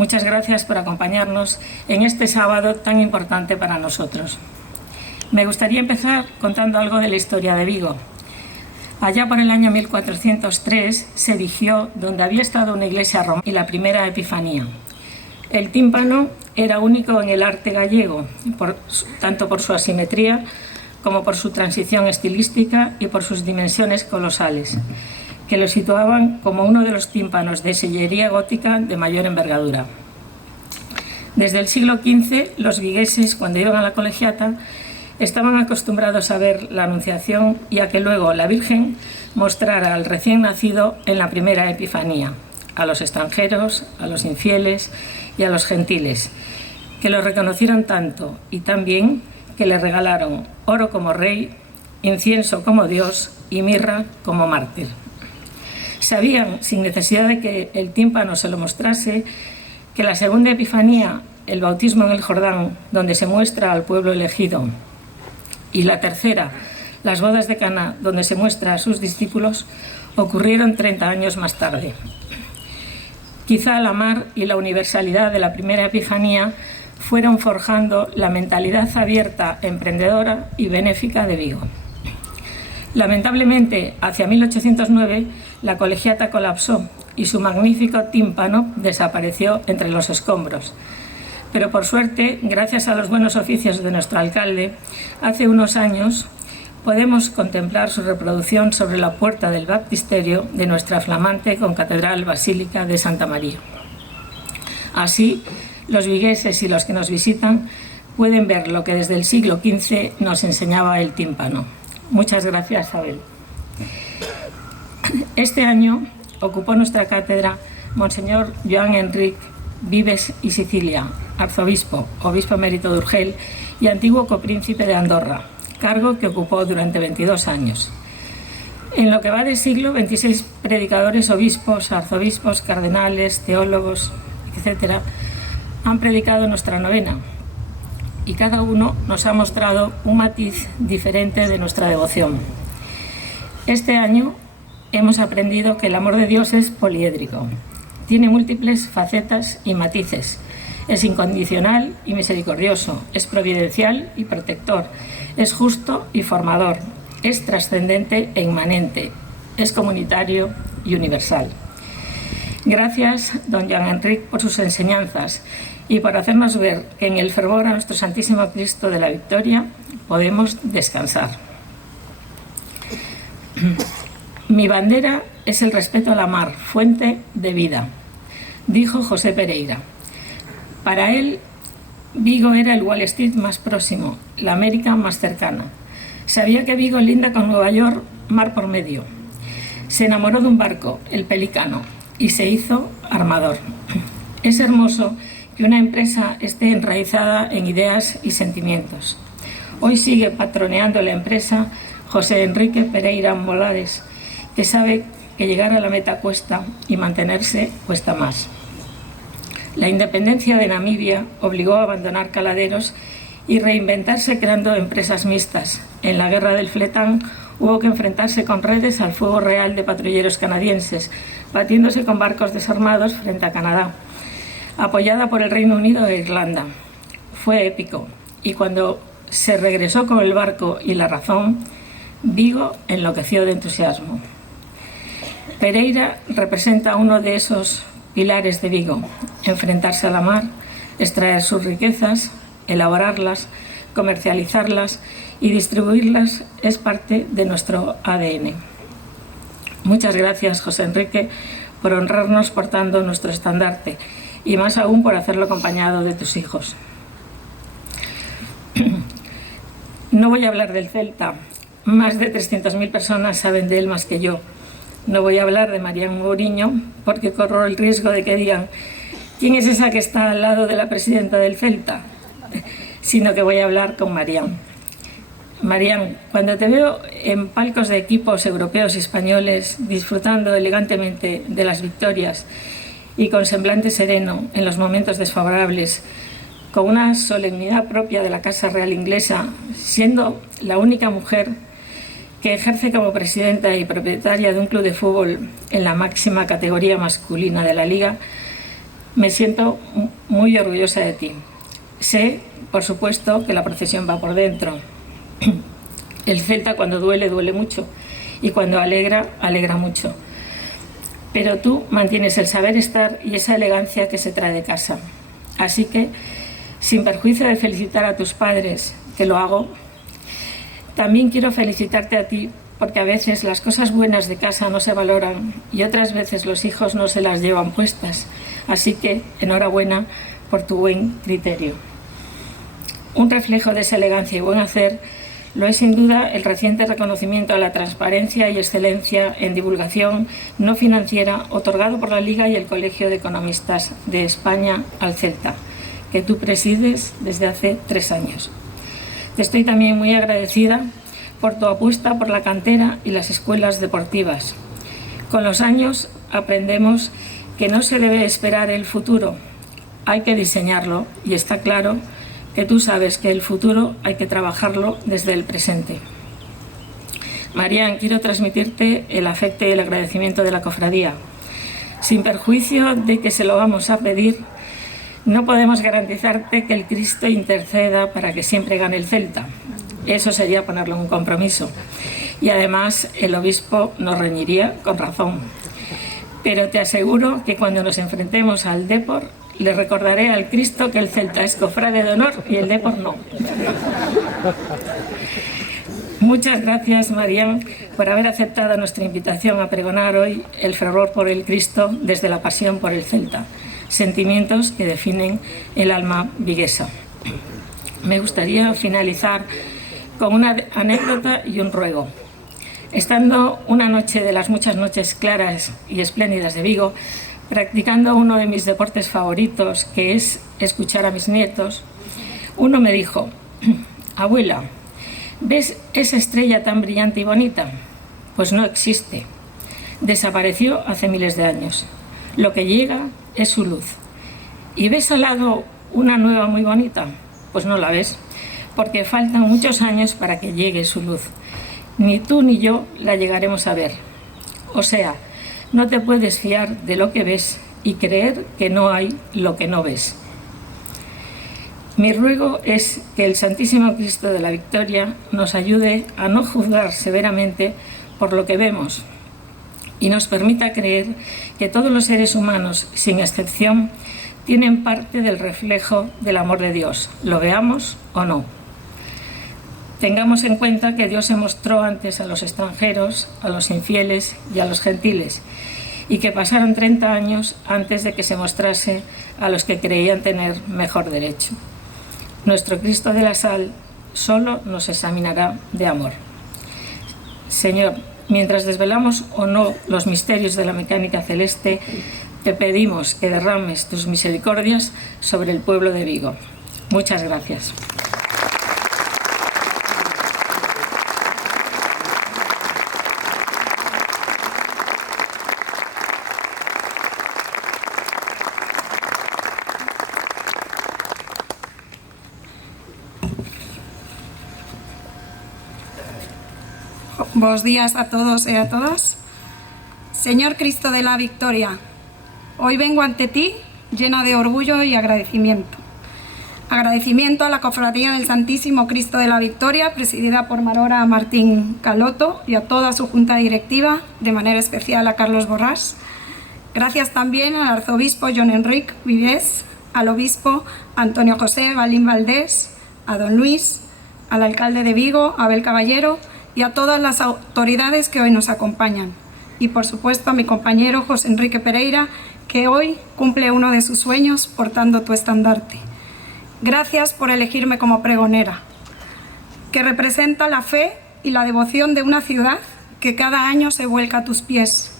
Muchas gracias por acompañarnos en este sábado tan importante para nosotros. Me gustaría empezar contando algo de la historia de Vigo. Allá por el año 1403 se erigió donde había estado una iglesia romana y la primera Epifanía. El tímpano era único en el arte gallego, tanto por su asimetría como por su transición estilística y por sus dimensiones colosales, que lo situaban como uno de los tímpanos de sillería gótica de mayor envergadura. Desde el siglo XV, los vigueses, cuando iban a la colegiata, estaban acostumbrados a ver la Anunciación y a que luego la Virgen mostrara al recién nacido en la primera Epifanía, a los extranjeros, a los infieles y a los gentiles, que lo reconocieron tanto y tan bien que le regalaron oro como rey, incienso como Dios y mirra como mártir. Sabían, sin necesidad de que el tímpano se lo mostrase, que la segunda Epifanía, el bautismo en el Jordán, donde se muestra al pueblo elegido, y la tercera, las bodas de Caná, donde se muestra a sus discípulos, ocurrieron 30 años más tarde. Quizá la mar y la universalidad de la primera Epifanía fueron forjando la mentalidad abierta, emprendedora y benéfica de Vigo. Lamentablemente, hacia 1809, la colegiata colapsó y su magnífico tímpano desapareció entre los escombros. Pero por suerte, gracias a los buenos oficios de nuestro alcalde, hace unos años podemos contemplar su reproducción sobre la puerta del baptisterio de nuestra flamante concatedral Basílica de Santa María. Así, los vigueses y los que nos visitan pueden ver lo que desde el siglo XV nos enseñaba el tímpano. Muchas gracias, Abel. Este año ocupó nuestra cátedra Monseñor Joan Enric Vives y Sicilia, arzobispo, obispo emérito de Urgel y antiguo copríncipe de Andorra, cargo que ocupó durante 22 años. En lo que va de siglo, 26 predicadores, obispos, arzobispos, cardenales, teólogos, etc., han predicado nuestra novena, y cada uno nos ha mostrado un matiz diferente de nuestra devoción. Este año hemos aprendido que el amor de Dios es poliédrico, tiene múltiples facetas y matices, es incondicional y misericordioso, es providencial y protector, es justo y formador, es trascendente e inmanente, es comunitario y universal. Gracias, don Joan Enric, por sus enseñanzas y por hacernos ver que en el fervor a nuestro Santísimo Cristo de la Victoria podemos descansar. Mi bandera es el respeto a la mar, fuente de vida, dijo José Pereira. Para él, Vigo era el Wall Street más próximo, la América más cercana. Sabía que Vigo linda con Nueva York, mar por medio. Se enamoró de un barco, el Pelicano, y se hizo armador. Es hermoso que una empresa esté enraizada en ideas y sentimientos. Hoy sigue patroneando la empresa José Enrique Pereira Molares, que sabe que llegar a la meta cuesta y mantenerse cuesta más. La independencia de Namibia obligó a abandonar caladeros y reinventarse creando empresas mixtas. En la guerra del Fletán hubo que enfrentarse con redes al fuego real de patrulleros canadienses, batiéndose con barcos desarmados frente a Canadá, apoyada por el Reino Unido e Irlanda. Fue épico, y cuando se regresó con el barco y la razón, Vigo enloqueció de entusiasmo. Pereira representa uno de esos pilares de Vigo: enfrentarse a la mar, extraer sus riquezas, elaborarlas, comercializarlas y distribuirlas es parte de nuestro ADN. Muchas gracias, José Enrique, por honrarnos portando nuestro estandarte y más aún por hacerlo acompañado de tus hijos. No voy a hablar del Celta, más de 300.000 personas saben de él más que yo. No voy a hablar de Marian Mourinho porque corro el riesgo de que digan ¿quién es esa que está al lado de la presidenta del Celta? Sino que voy a hablar con Marian. Marian, cuando te veo en palcos de equipos europeos y españoles disfrutando elegantemente de las victorias y con semblante sereno en los momentos desfavorables, con una solemnidad propia de la Casa Real inglesa, siendo la única mujer que ejerce como presidenta y propietaria de un club de fútbol en la máxima categoría masculina de la Liga, Me siento muy orgullosa de ti. Sé, por supuesto, que la procesión va por dentro. El Celta cuando duele, duele mucho, y cuando alegra, alegra mucho. Pero tú mantienes el saber estar y esa elegancia que se trae de casa. Así que, sin perjuicio de felicitar a tus padres, que lo hago, también quiero felicitarte a ti, porque a veces las cosas buenas de casa no se valoran y otras veces los hijos no se las llevan puestas. Así que, enhorabuena por tu buen criterio. Un reflejo de esa elegancia y buen hacer lo es sin duda el reciente reconocimiento a la transparencia y excelencia en divulgación no financiera otorgado por la Liga y el Colegio de Economistas de España al Celta, que tú presides desde hace 3 años. Te estoy también muy agradecida por tu apuesta por la cantera y las escuelas deportivas. Con los años aprendemos que no se debe esperar el futuro, hay que diseñarlo, y está claro que tú sabes que el futuro hay que trabajarlo desde el presente. Marián, quiero transmitirte el afecto y el agradecimiento de la cofradía. Sin perjuicio de que se lo vamos a pedir, no podemos garantizarte que el Cristo interceda para que siempre gane el Celta. Eso sería ponerlo en un compromiso. Y además el obispo nos reñiría con razón. Pero te aseguro que cuando nos enfrentemos al Depor, le recordaré al Cristo que el Celta es cofrade de honor y el Depor no. Muchas gracias, Marián, por haber aceptado nuestra invitación a pregonar hoy el fervor por el Cristo desde la pasión por el Celta, sentimientos que definen el alma viguesa. Me gustaría finalizar con una anécdota y un ruego. Estando una noche de las muchas noches claras y espléndidas de Vigo, practicando uno de mis deportes favoritos, que es escuchar a mis nietos, uno me dijo: abuela, ¿ves esa estrella tan brillante y bonita? Pues no existe. Desapareció hace miles de años. Lo que llega es su luz. ¿Y ves al lado una nueva muy bonita? Pues no la ves, porque faltan muchos años para que llegue su luz. Ni tú ni yo la llegaremos a ver. O sea, no te puedes fiar de lo que ves y creer que no hay lo que no ves. Mi ruego es que el Santísimo Cristo de la Victoria nos ayude a no juzgar severamente por lo que vemos y nos permita creer que todos los seres humanos, sin excepción, tienen parte del reflejo del amor de Dios, lo veamos o no. Tengamos en cuenta que Dios se mostró antes a los extranjeros, a los infieles y a los gentiles, y que pasaron 30 años antes de que se mostrase a los que creían tener mejor derecho. Nuestro Cristo de la Sal solo nos examinará de amor. Señor, mientras desvelamos o no los misterios de la mecánica celeste, te pedimos que derrames tus misericordias sobre el pueblo de Vigo. Muchas gracias. Buenos días a todos y a todas. Señor Cristo de la Victoria, hoy vengo ante ti llena de orgullo y agradecimiento. Agradecimiento a la Cofradía del Santísimo Cristo de la Victoria, presidida por Marora Martín Caloto, y a toda su junta directiva, de manera especial a Carlos Borrás. Gracias también al arzobispo John Enrique Vives, al obispo Antonio José Balín Valdés, a don Luis, al alcalde de Vigo, Abel Caballero, y a todas las autoridades que hoy nos acompañan. Y por supuesto a mi compañero José Enrique Pereira, que hoy cumple uno de sus sueños portando tu estandarte. Gracias por elegirme como pregonera, que representa la fe y la devoción de una ciudad que cada año se vuelca a tus pies.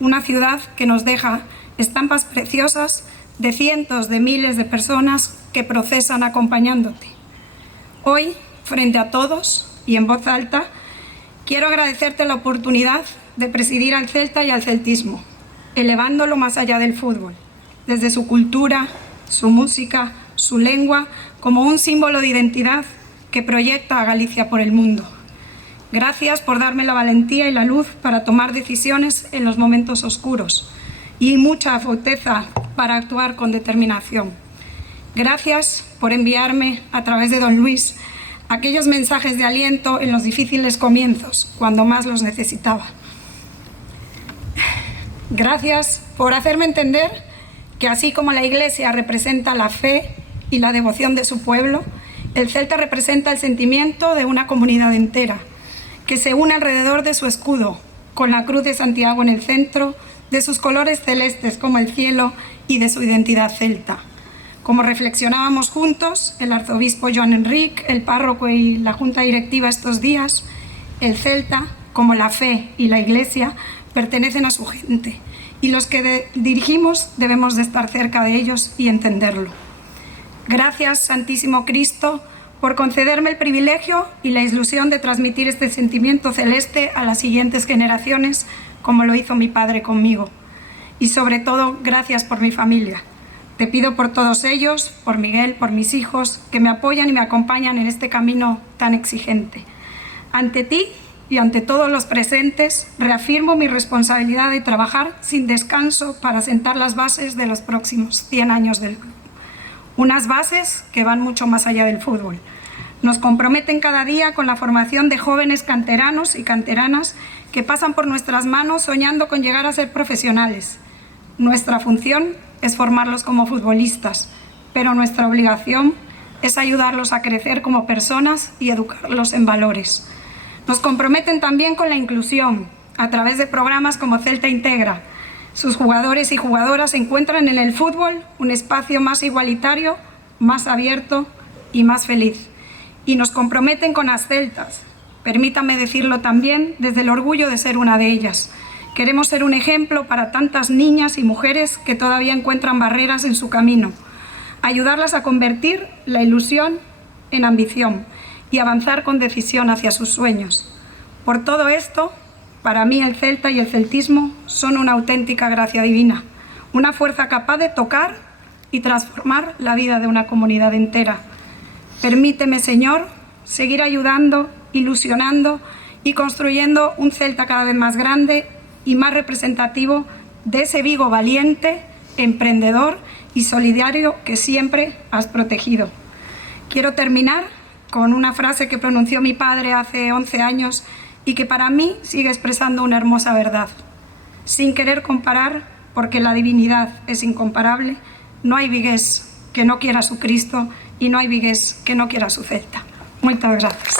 Una ciudad que nos deja estampas preciosas de cientos de miles de personas que procesan acompañándote. Hoy, frente a todos y en voz alta, quiero agradecerte la oportunidad de presidir al Celta y al celtismo, elevándolo más allá del fútbol, desde su cultura, su música, su lengua, como un símbolo de identidad que proyecta a Galicia por el mundo. Gracias por darme la valentía y la luz para tomar decisiones en los momentos oscuros, y mucha afouteza para actuar con determinación. Gracias por enviarme, a través de don Luis, aquellos mensajes de aliento en los difíciles comienzos, cuando más los necesitaba. Gracias por hacerme entender que así como la Iglesia representa la fe y la devoción de su pueblo, el celta representa el sentimiento de una comunidad entera, que se une alrededor de su escudo, con la cruz de Santiago en el centro, de sus colores celestes como el cielo y de su identidad celta. Como reflexionábamos juntos, el arzobispo Joan Enric, el párroco y la junta directiva estos días, el celta, como la fe y la Iglesia, pertenecen a su gente, y los que dirigimos debemos de estar cerca de ellos y entenderlo. Gracias, Santísimo Cristo, por concederme el privilegio y la ilusión de transmitir este sentimiento celeste a las siguientes generaciones, como lo hizo mi padre conmigo. Y sobre todo, gracias por mi familia. Te pido por todos ellos, por Miguel, por mis hijos, que me apoyan y me acompañan en este camino tan exigente. Ante ti y ante todos los presentes, reafirmo mi responsabilidad de trabajar sin descanso para sentar las bases de los próximos 100 años del club. Unas bases que van mucho más allá del fútbol. Nos comprometen cada día con la formación de jóvenes canteranos y canteranas que pasan por nuestras manos soñando con llegar a ser profesionales. Nuestra función es formarlos como futbolistas, pero nuestra obligación es ayudarlos a crecer como personas y educarlos en valores. Nos comprometen también con la inclusión, a través de programas como Celta Integra. Sus jugadores y jugadoras encuentran en el fútbol un espacio más igualitario, más abierto y más feliz. Y nos comprometen con las celtas. Permítame decirlo también desde el orgullo de ser una de ellas. Queremos ser un ejemplo para tantas niñas y mujeres que todavía encuentran barreras en su camino. Ayudarlas a convertir la ilusión en ambición y avanzar con decisión hacia sus sueños. Por todo esto, para mí el celta y el celtismo son una auténtica gracia divina, una fuerza capaz de tocar y transformar la vida de una comunidad entera. Permíteme, Señor, seguir ayudando, ilusionando y construyendo un celta cada vez más grande y más representativo de ese Vigo valiente, emprendedor y solidario que siempre has protegido. Quiero terminar con una frase que pronunció mi padre hace 11 años y que para mí sigue expresando una hermosa verdad. Sin querer comparar, porque la divinidad es incomparable, no hay vigués que no quiera su Cristo y no hay vigués que no quiera su celta. Muchas gracias.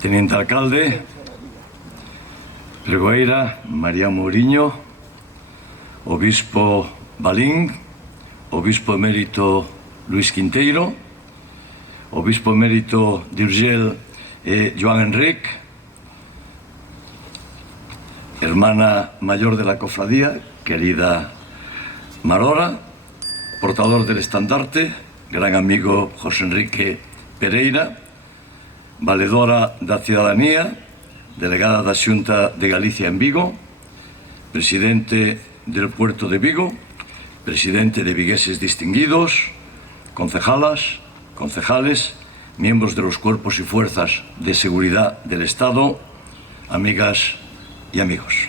Teniente alcalde, Regueira, María Mourinho, obispo Balín, obispo emérito Luis Quinteiro, obispo emérito de Urgell, Joan Enric, hermana mayor de la cofradía, querida Marora, portador del estandarte, gran amigo José Enrique Pereira, valedora da Ciudadanía, delegada da Xunta de Galicia en Vigo, presidente del Puerto de Vigo, presidente de vigueses distinguidos, concejalas, concejales, miembros de los cuerpos y fuerzas de seguridad del Estado, amigas y amigos.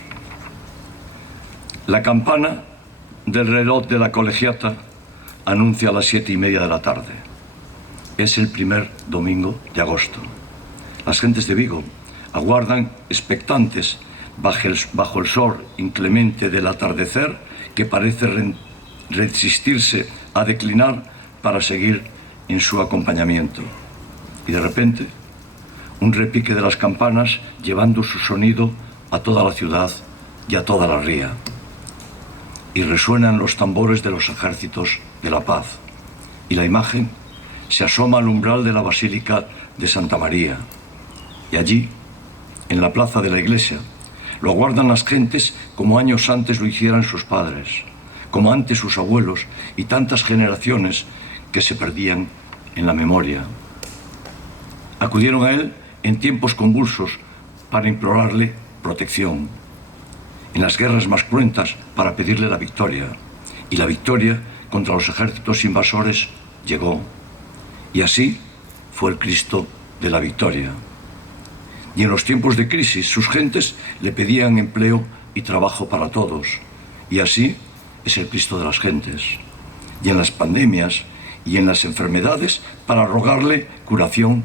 La campana del reloj de la colegiata anuncia a las 7:30 de la tarde. Es el primer domingo de agosto. Las gentes de Vigo aguardan expectantes bajo el sol inclemente del atardecer que parece resistirse a declinar para seguir en su acompañamiento. Y de repente, un repique de las campanas llevando su sonido a toda la ciudad y a toda la ría. Y resuenan los tambores de los ejércitos de la paz. Y la imagen se asoma al umbral de la Basílica de Santa María. Y allí, en la plaza de la iglesia, Lo aguardan las gentes como años antes lo hicieran sus padres, como antes sus abuelos y tantas generaciones que se perdían en la memoria. Acudieron a él en tiempos convulsos para implorarle protección, en las guerras más cruentas para pedirle la victoria, y la victoria contra los ejércitos invasores llegó, y así fue el Cristo de la victoria. Y en los tiempos de crisis sus gentes le pedían empleo y trabajo para todos, y así es el Cristo de las gentes. Y en las pandemias y en las enfermedades para rogarle curación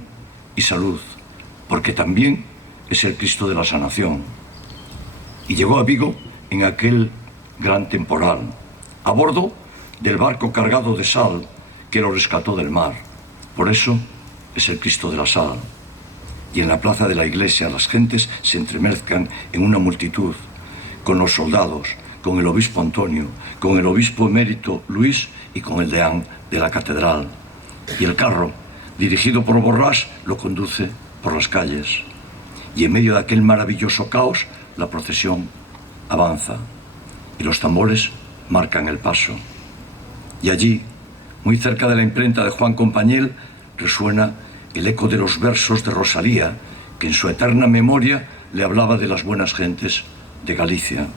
y salud, porque también es el Cristo de la sanación. Y llegó a Vigo en aquel gran temporal, a bordo del barco cargado de sal que lo rescató del mar. Por eso es el Cristo de la sal. Y en la plaza de la iglesia las gentes se entremezclan en una multitud, con los soldados, con el obispo Antonio, con el obispo emérito Luis y con el deán de la catedral. Y el carro, dirigido por Borrás, lo conduce por las calles. Y en medio de aquel maravilloso caos, la procesión avanza y los tambores marcan el paso. Y allí, muy cerca de la imprenta de Juan Compañel, resuena el eco de los versos de Rosalía, que en su eterna memoria le hablaba de las buenas gentes de Galicia.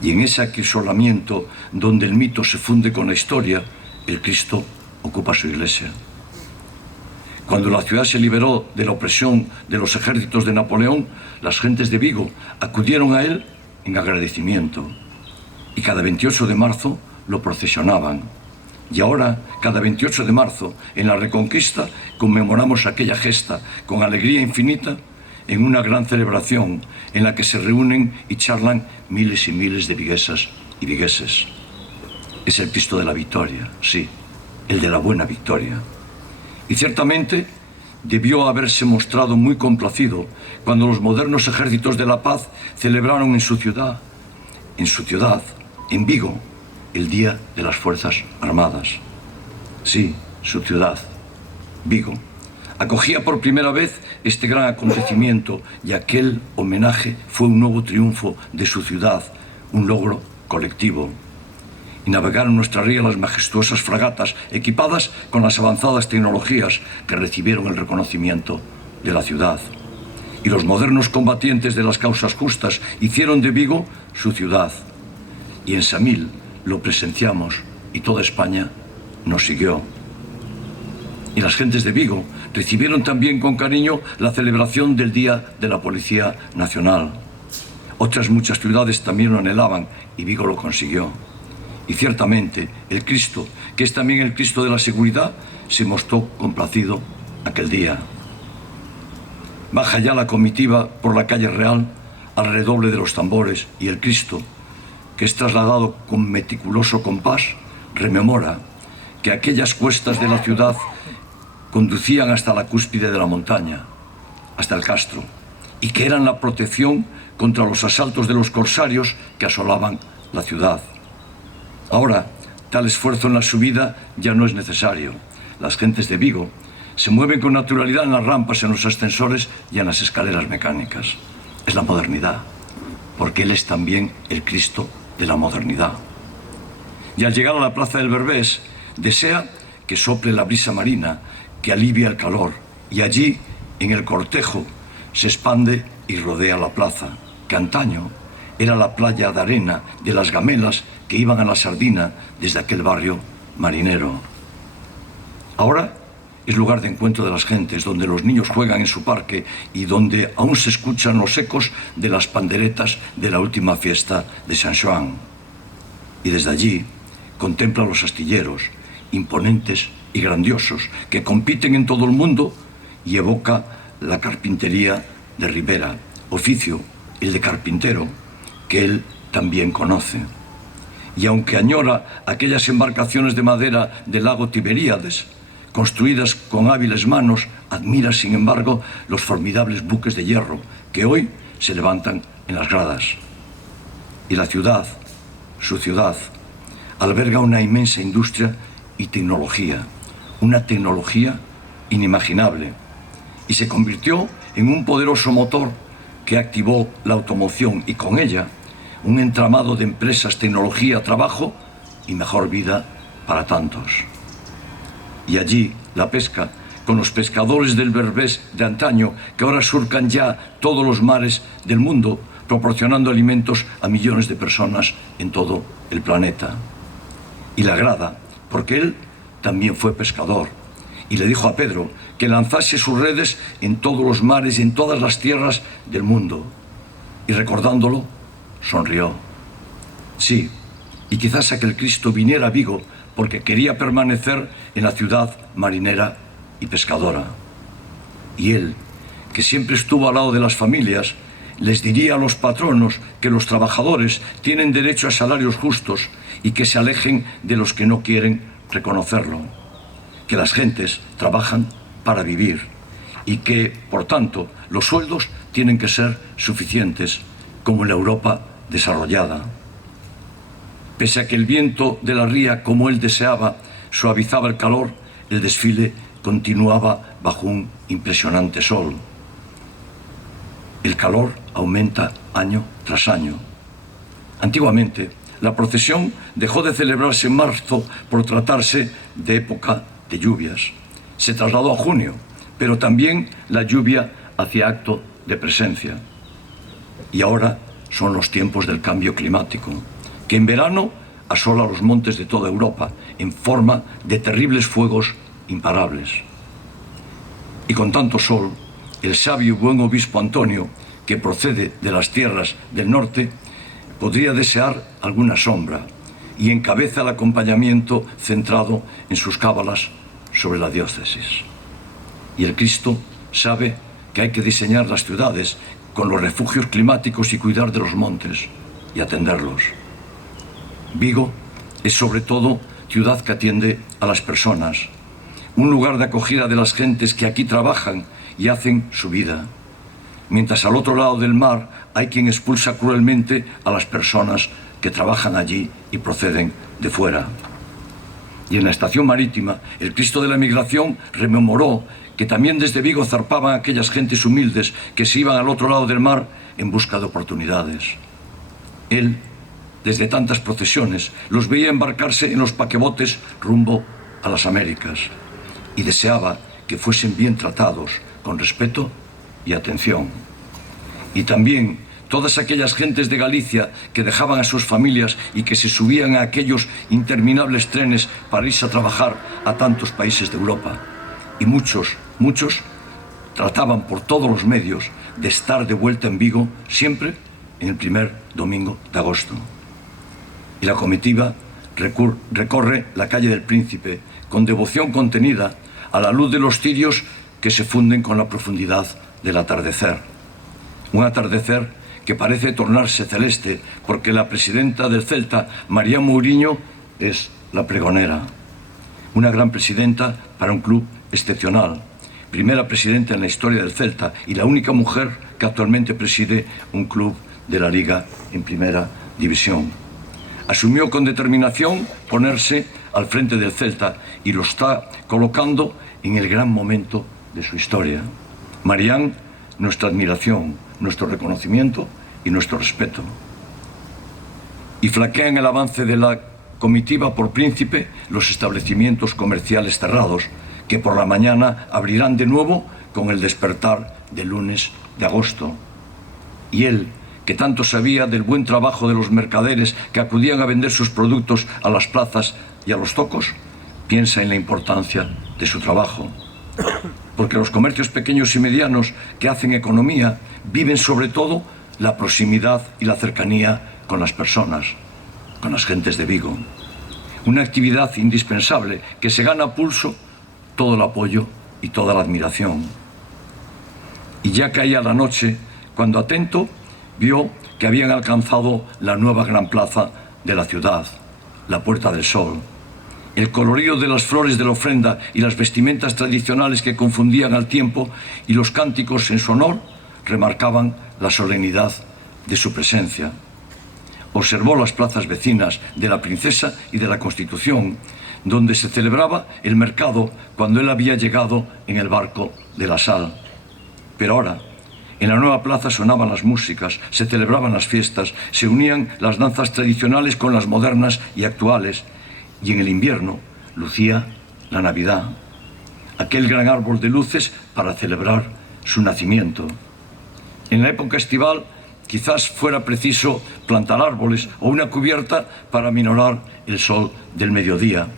Y en ese acrisolamiento donde el mito se funde con la historia, el Cristo ocupa su iglesia. Cuando la ciudad se liberó de la opresión de los ejércitos de Napoleón, las gentes de Vigo acudieron a él en agradecimiento. Y cada 28 de marzo lo procesionaban. Y ahora, cada 28 de marzo, en la Reconquista, conmemoramos aquella gesta con alegría infinita en una gran celebración en la que se reúnen y charlan miles y miles de viguesas y vigueses. Es el Cristo de la victoria, sí, el de la buena victoria. Y ciertamente debió haberse mostrado muy complacido cuando los modernos ejércitos de la paz celebraron en su ciudad, en Vigo, el Día de las Fuerzas Armadas. Sí, su ciudad, Vigo, acogía por primera vez este gran acontecimiento y aquel homenaje fue un nuevo triunfo de su ciudad, un logro colectivo. Y navegaron nuestra ría las majestuosas fragatas equipadas con las avanzadas tecnologías que recibieron el reconocimiento de la ciudad. Y los modernos combatientes de las causas justas hicieron de Vigo su ciudad. Y en Samil lo presenciamos y toda España nos siguió. Y las gentes de Vigo recibieron también con cariño la celebración del Día de la Policía Nacional. Otras muchas ciudades también lo anhelaban y Vigo lo consiguió. Y ciertamente el Cristo, que es también el Cristo de la seguridad, se mostró complacido aquel día. Baja ya la comitiva por la calle Real al redoble de los tambores y el Cristo, que es trasladado con meticuloso compás, rememora que aquellas cuestas de la ciudad conducían hasta la cúspide de la montaña, hasta el castro, y que eran la protección contra los asaltos de los corsarios que asolaban la ciudad. Ahora, tal esfuerzo en la subida ya no es necesario. Las gentes de Vigo se mueven con naturalidad en las rampas, en los ascensores y en las escaleras mecánicas. Es la modernidad, porque Él es también el Cristo de la modernidad. Y al llegar a la plaza del Berbés, desea que sople la brisa marina, que alivia el calor, y allí, en el cortejo, se expande y rodea la plaza, que antaño era la playa de arena de las gamelas que iban a la sardina desde aquel barrio marinero. Ahora es lugar de encuentro de las gentes, donde los niños juegan en su parque y donde aún se escuchan los ecos de las panderetas de la última fiesta de San Xoán. Y desde allí contempla los astilleros, imponentes y grandiosos, que compiten en todo el mundo, y evoca la carpintería de Ribera, oficio, el de carpintero, que él también conoce. Y aunque añora aquellas embarcaciones de madera del lago Tiberíades, construidas con hábiles manos, admira, sin embargo, los formidables buques de hierro que hoy se levantan en las gradas. Y la ciudad, su ciudad, alberga una inmensa industria y tecnología, una tecnología inimaginable, y se convirtió en un poderoso motor que activó la automoción y con ella un entramado de empresas, tecnología, trabajo y mejor vida para tantos. Y allí la pesca, con los pescadores del Berbés de antaño, que ahora surcan ya todos los mares del mundo, proporcionando alimentos a millones de personas en todo el planeta. Y le agrada, porque él también fue pescador, y le dijo a Pedro que lanzase sus redes en todos los mares y en todas las tierras del mundo. Y recordándolo, sonrió. Sí, y quizás aquel Cristo viniera a Vigo porque quería permanecer en la ciudad marinera y pescadora. Y él, que siempre estuvo al lado de las familias, les diría a los patronos que los trabajadores tienen derecho a salarios justos y que se alejen de los que no quieren reconocerlo, que las gentes trabajan para vivir y que, por tanto, los sueldos tienen que ser suficientes, como en la Europa desarrollada. Pese a que el viento de la ría, como él deseaba, suavizaba el calor, el desfile continuaba bajo un impresionante sol. El calor aumenta año tras año. Antiguamente, la procesión dejó de celebrarse en marzo por tratarse de época de lluvias. Se trasladó a junio, pero también la lluvia hacía acto de presencia. Y ahora son los tiempos del cambio climático, que en verano asola los montes de toda Europa en forma de terribles fuegos imparables. Y con tanto sol, el sabio y buen obispo Antonio, que procede de las tierras del norte, podría desear alguna sombra y encabeza el acompañamiento centrado en sus cábalas sobre la diócesis. Y el Cristo sabe que hay que diseñar las ciudades con los refugios climáticos y cuidar de los montes y atenderlos. Vigo es sobre todo ciudad que atiende a las personas, un lugar de acogida de las gentes que aquí trabajan y hacen su vida, mientras al otro lado del mar hay quien expulsa cruelmente a las personas que trabajan allí y proceden de fuera. Y en la estación marítima, el Cristo de la Migración rememoró que también desde Vigo zarpaban aquellas gentes humildes que se iban al otro lado del mar en busca de oportunidades. Él, desde tantas procesiones, los veía embarcarse en los paquebotes rumbo a las Américas y deseaba que fuesen bien tratados, con respeto y atención. Y también todas aquellas gentes de Galicia que dejaban a sus familias y que se subían a aquellos interminables trenes para irse a trabajar a tantos países de Europa. Y muchos trataban por todos los medios de estar de vuelta en Vigo siempre en el primer domingo de agosto. Y la comitiva recorre la calle del Príncipe con devoción contenida a la luz de los cirios que se funden con la profundidad del atardecer. Un atardecer que parece tornarse celeste porque la presidenta del Celta, María Mourinho, es la pregonera. Una gran presidenta para un club excepcional. Primera presidenta en la historia del Celta y la única mujer que actualmente preside un club de la Liga en Primera División. Asumió con determinación ponerse al frente del Celta y lo está colocando en el gran momento de su historia. Marián, nuestra admiración, nuestro reconocimiento y nuestro respeto. Y flaquean el avance de la comitiva por Príncipe los establecimientos comerciales cerrados, que por la mañana abrirán de nuevo con el despertar del lunes de agosto. Y él, que tanto sabía del buen trabajo de los mercaderes que acudían a vender sus productos a las plazas y a los zocos, piensa en la importancia de su trabajo. Porque los comercios pequeños y medianos que hacen economía viven sobre todo la proximidad y la cercanía con las personas, con las gentes de Vigo. Una actividad indispensable que se gana a pulso todo el apoyo y toda la admiración. Y ya caía la noche cuando, atento, vio que habían alcanzado la nueva gran plaza de la ciudad, la Puerta del Sol. El colorido de las flores de la ofrenda y las vestimentas tradicionales que confundían al tiempo y los cánticos en su honor remarcaban la solemnidad de su presencia. Observó las plazas vecinas de la Princesa y de la Constitución, donde se celebraba el mercado cuando él había llegado en el barco de la Sal. Pero ahora, En la nueva plaza sonaban las músicas, se celebraban las fiestas, se unían las danzas tradicionales con las modernas y actuales, y en el invierno lucía la Navidad, aquel gran árbol de luces para celebrar su nacimiento. En la época estival quizás fuera preciso plantar árboles o una cubierta para aminorar el sol del mediodía,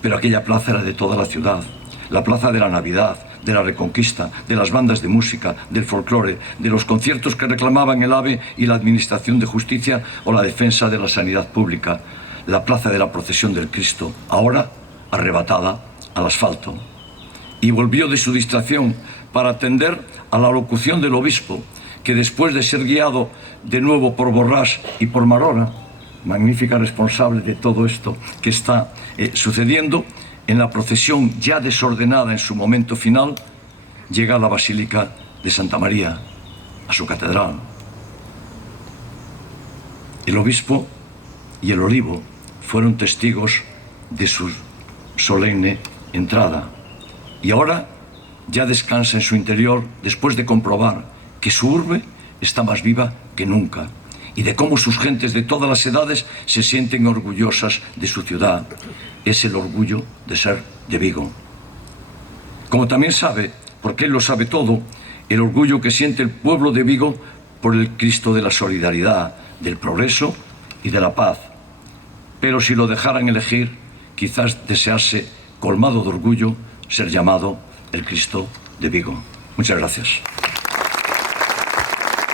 pero aquella plaza era de toda la ciudad, la plaza de la Navidad, de la Reconquista, de las bandas de música, del folclore, de los conciertos que reclamaban el AVE y la administración de justicia o la defensa de la sanidad pública, la plaza de la procesión del Cristo, ahora arrebatada al asfalto. Y volvió de su distracción para atender a la locución del obispo, que después de ser guiado de nuevo por Borràs y por Marora, magnífica responsable de todo esto que está sucediendo, en la procesión ya desordenada en su momento final, llega a la Basílica de Santa María, a su catedral. El obispo y el olivo fueron testigos de su solemne entrada, y ahora ya descansa en su interior después de comprobar que su urbe está más viva que nunca, y de cómo sus gentes de todas las edades se sienten orgullosas de su ciudad. Es el orgullo de ser de Vigo. Como también sabe, porque él lo sabe todo, el orgullo que siente el pueblo de Vigo por el Cristo de la solidaridad, del progreso y de la paz. Pero si lo dejaran elegir, quizás desease, colmado de orgullo, ser llamado el Cristo de Vigo. Muchas gracias.